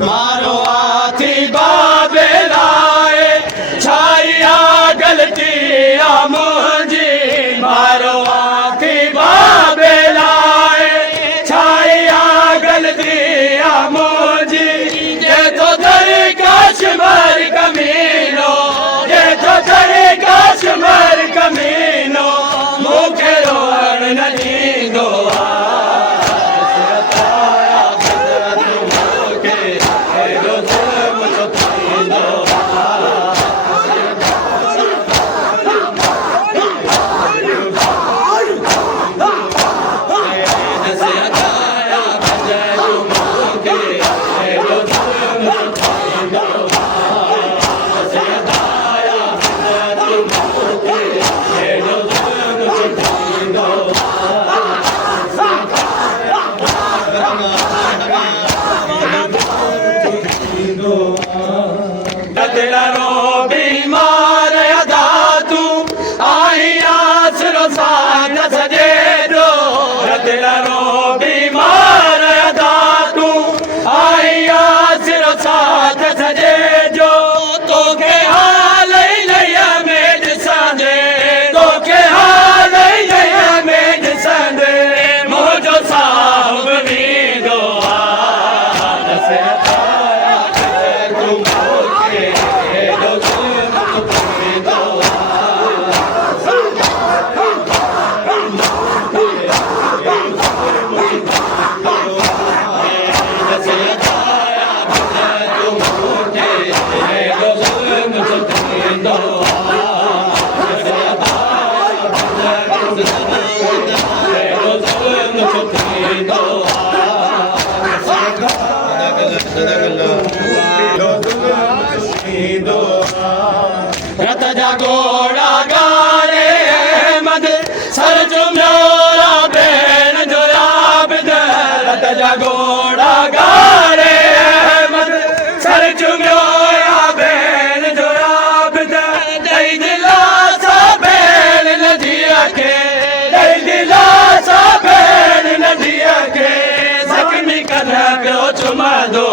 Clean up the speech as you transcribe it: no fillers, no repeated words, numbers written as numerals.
मारो हाथी बाबे लाए छाइया गलतिया मुझी मारो हाथी बाबे लाए छाइया गलतिया मुझी ये तो दर कश्मीर कमीनो ये तो दर कश्मीर कमीनो मुखे रोहन नहीं दो तेरा रो बीमार अदा तू आई आसरो साथ सजे दो तेरा रो बीमार अदा तू आई आसरो साथ सजे जो तो के हाल लया में संदे तो के हाल लया में संदे मोजो साहब भी दो रत जा घोड़ा गारे मद सर चुम्योरा भेण जो आबिद रत जा घोड़ा गारे मद सर चुम्योरा भेण जो आबिद दई दिलासा भेण नदिया के दई दिलासा भेण नदिया के जख्मी कर पियो चुमा दो